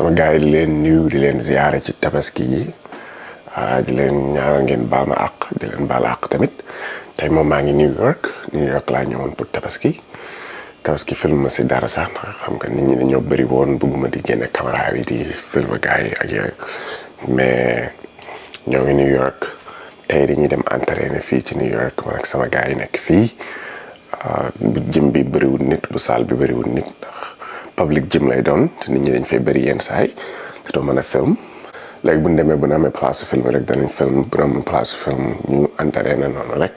sama gars yi di leen nuyu di leen ziyaare ci tabaski yi di leen ñaanal ngeen baal ma àq di leen baal àq tamit tey moom maa ngi New York laa ñëwoon pour tabaski film si dara sax xam nga nit ñi dañoo bëri woon bëgguma di génne caméra bi di film gars yi ak yooyu mais ñoo ngi New York tey dañuy dem entraîner fii ci New York man ak sama gars yi nekk fii bu gym bi bëriwul nit bu salle bi bëriwul nit ndax public gym lay doon te nit ñi dañ fay bëri yenn saay te doo mën a film léegi bu ñu demee bu ñu amee place film rek danañ film bu ñu amee place film ñu entraîner noonu rek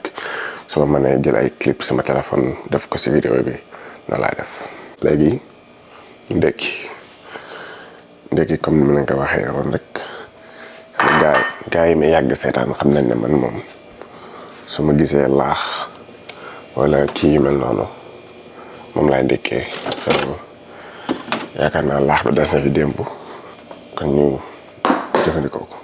su ma mënee jël ay clip sama téléphone def ko si vidéo bi noonu laay def. léegi ndekki comme ni ma leen ko waxee woon rek sama gars yi ma yàgg seetaan xam nañ ne man moom su ma gisee laax wala kii yu mel noonu moom laay ndekkee yaakaar naa laax bi des na fi démb kon ñu jëfandikoo ko.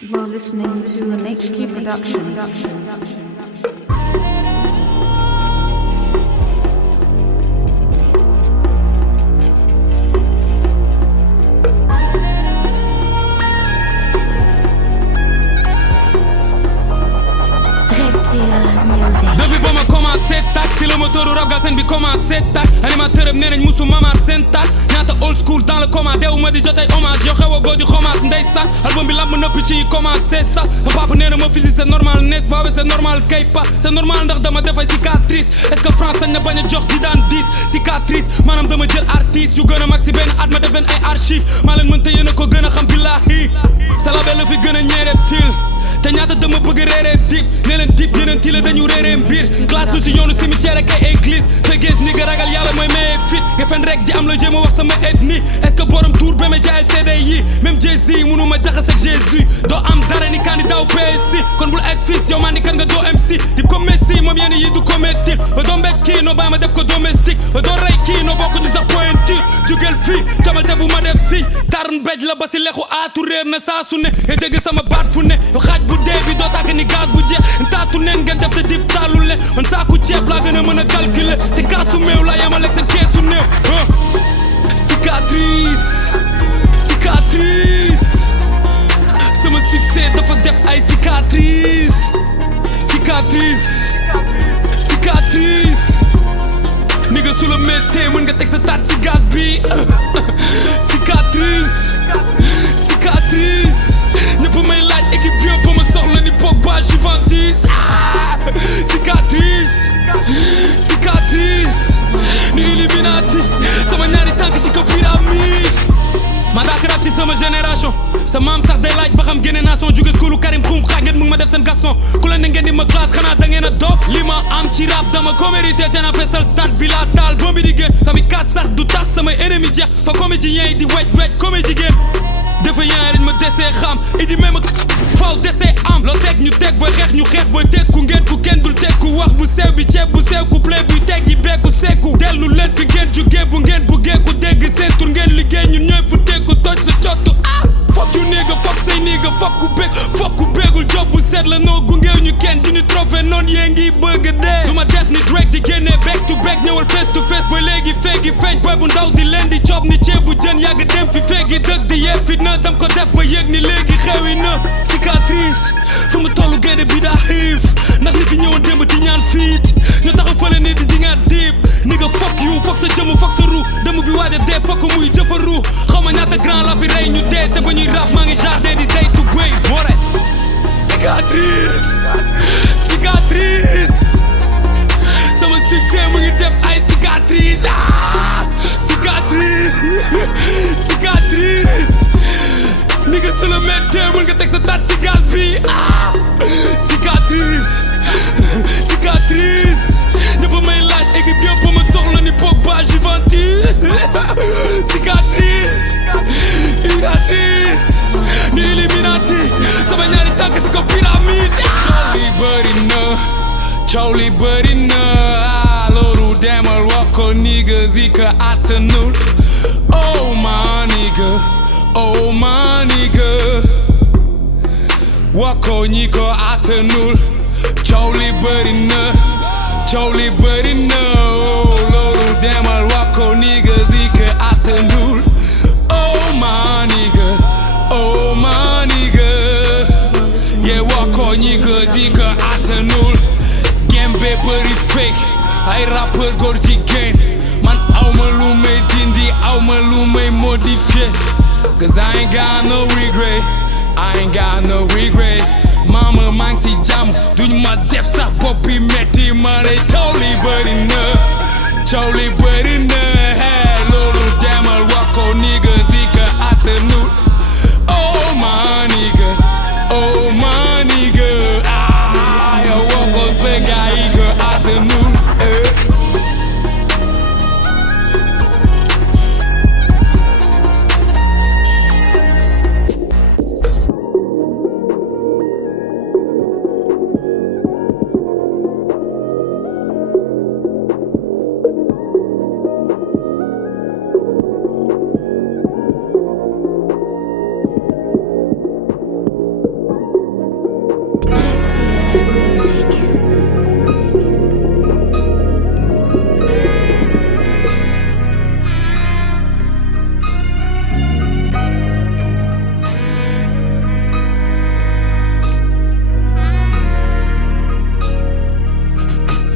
You're listening to an HQ production. Depuis ba ma commencé tak si le moteur rap galsen bi commencé tak animateur am nee nañ musu mamaar seen tak ñaata old school dans le coma deewu ma di jot ay hommage yoo xew a góor di xomaat ndey sax album bi lamb nëpp ci commencé sax ma papa nee na ma fisi c'est normal n'est-ce pas c'est normal kay pas c'est normal ndax dama def ay cicatrice est-ce que France sañ na bañ a jox Zidane 10 cicatrice maanaam dama jël artiste yu gën a mag si benn at ma def leen ay archive maa leen mën te yéen a ko gën a xam billahi salabe la fi gën a ñeereb til te ñaata dama bëgg réeree dip ne leen dip yeneen ti la dañu réeree mbir classe lu si yoonu cimetière ak ay église fegees ni nga ragal yàlla mooy maye fit nga fen rek di am la jéem a wax sama ethnie est-ce que borom tour ba ma jaayal CD yi même Jay-Z mënu ma jaxase ak Jésus doo am dara ni candidat wu PSC kon bul es fils yow maa ni kan nga doo MC dip comme Messi moom yenn yi du commettre ba doo mbéj kii noo bàyyi ma def ko domestique ba doo rey kii noo bokk di sa pointure jugel fii jamalte bu ma def signe tarn béj la ba si lexu aatu réer na saa su ne e dégg sama baat fu ne bu dee bi doo tàkk ni gaz bu jeex taatu neen ngeen def te dib taalu leen man saaku ceeb laa gën a mën a calculer te kaasu meew laa yemal ak seen keesu néew cicatrice cicatrice sama succès dafa def ay cicatrice cicatrice cicatrice ni nga su la méttee mën nga teg sa taat si gaz bi cicatrice cicatrice ñëpp may laaj équipe bi ba ma soxla ni Pogba Juventus cicatrice cicatrice ni Illuminati sama ñaari tànk ci ko pyramide ma daak rap ci sama génération sa maam sax day laaj ba xam génne nation jóge schoolu Karim Xrum Xax ngeen mu ngi ma def seen garçon ku la ne ngeen di ma classe xanaa da ngeen a dof li ma am ci rap dama ko mérité te na fesal stade bi laa taal ba mi di génn kami kaas sax du tax samay ennemi jeex fa comédien yi di wej comédie génn dafa yaa dañ ma desee xam idi même faw desee am loo teg ñu teg booy xeex ñu xeex booy teg ku ngeen ku kenn dul teg ku wax bu sew bi ceeb bu sew ku play buy teg yi beeku seeku dellu leen fi ngeen jugee bu ngeen buggee ku dégg seen tur ngeen liggéey ñun ñooy fu teeku toj sa cottu fokk yu néega fokk say néega fokk ku béegul job bu seet la noo gungeew ñu kenn du ñu trophée noonu yee ngi bëgg dee du ma def ni Drake di génnee back to back ñëwal dëgg di yee fitna dam ko def ba yëg ni léegi xewi na cicatrice fu mu tollu gaynde bi daa xiif ndax ni fi ñëwoon démb di ñaan fiit ñu taxaw fële ni di dinga diib ni nga fuck you fuck sa jëmm fuck sa ru dëmm bi waaj a dee fuck muy jëfaru xaw ma ñaata grand la fi rey ñu dee te ba ñuy rap maa ngi jardin di day tu bëy moo rek cicatrice cicatrice sama succès mu ngi def ay cicatrice cicatrice cicatrice ni nga su la méttee mën nga teg sa tat si gaz bi cicatrice cicatrice ñëpp may laaj équipe yëpp ma soxla ni Pogba Juventus cicatrice cicatrice ni Illuminati sama ñaari tànk si ko pyramide coow li bëri na loolu demal wax ko niggas yi ka attanul oh my nigga wax ko ñi ko attanul coow li bëri na loolu demal wax ko niggas yi ka attanul oh my nigga yeah wax ko niggas yi ka attanul gembe bëri fake ay rappeur góor jigéen man awma lu may dindi awma lu may modifier cause I ain't got no regret mama maa ngi si jàmm duñ ma def sax bopp bi metti ma ne coow li bëri na loolu demal wax ko niggas yi ka attanul oh my nigga yow wax ko sa gaay yi ka attanul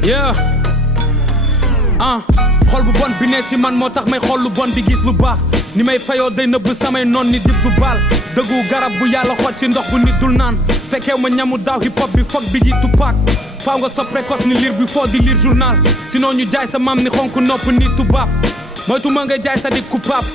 yeah xol bu bon bi ne si man moo tax may xool lu bon di gis lu baax ni may fayoo day nëbb samay noon ni dib du baal dëggu garab bu yàlla xooj ci ndox bu nit dul naan fekkeew ma ñamu daaw hip hop bi foog bi ji tupac faaw nga so précoce ni liir bi foo di lire journal sinon ñu jaay sa maam ni xonk nopp ni tubaab moytu ma ngay jaay sa di coupable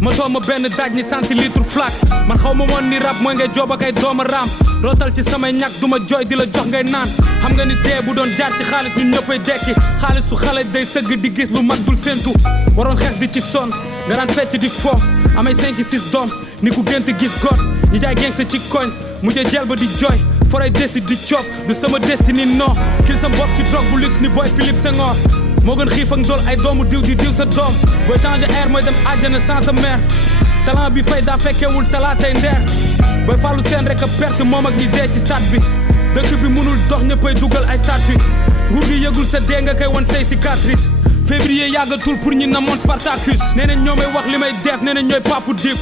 ma too ma benn daaj ni centilitre flaque man xaw ma woon ni rap mooy ngay joob ak ay dooma raam rootal ci samay ñàkk duma jooy di la jox ngay naan xam nga ni dee bu doon jaar ci xaalis ñun ñëppay dekki xaalis su xale day sëgg di gis lu mag dul séentu waroon xeex di ci sonn nga daan fecc di fo amay 5-6 doom ni ku gént gis góor ñi jaay geng sa ci koñ mujjee jeel ba di jooy foray desi di coob du sama destiny non kil sa bopp ci drogue bu luxe ni boy Philippe Senghor moo gën xiif ak ndool ay doomu diw di diw sa doom booy changer air mooy dem àjjana sans sa mère talent bi fay daa fekkewul talaatay ndeer booy fàllu seen rek a perte moom ak ñi dee ci stade bi dëkk bi mënul dox ñëppay dugal ay statut nguur gi yëgul sa dee nga koy won say cicatrice février yàggatul pour ñi namoon Spartacus nee nañ ñoo may wax li may def nee nañ ñooy papu dip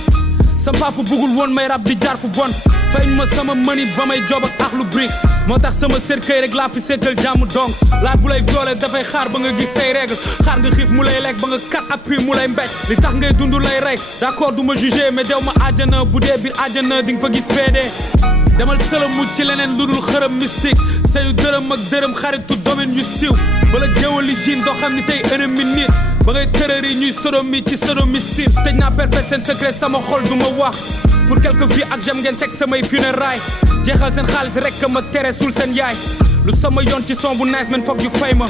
sa papa bugul woon may rab di jaar fu bon fay ma sama mëni ba may job ak lu brique moo tax sama cercueil rek laa fi sekkal jàmm donc laaj bu lay violé dafay xaar ba nga gis say règle xaar nga xiif mu lay lekk ba nga kat appui mu lay mbéj li tax ngay dund lay rey d'accord du ma jugé mais dew ma àjjana bu dee biir àjjana di nga fa gis PD demal sëla mujj ci leneen lu dul xërëm mystique sayu dërëm ak dërëm xaritu domaine yu siiw bala géwali jiin doo xam ni tey ennemi nit ba ngay tërëri ñuy sodomi ci sodomicide tëj naa perpète seen secret sama xol du ma wax pour quelques vies ak jam ngeen teg samay funérailles jeexal seen xaalis rek ma tere suul seen yaay lu sama yoon ci son bu nice men foog ñu fay ma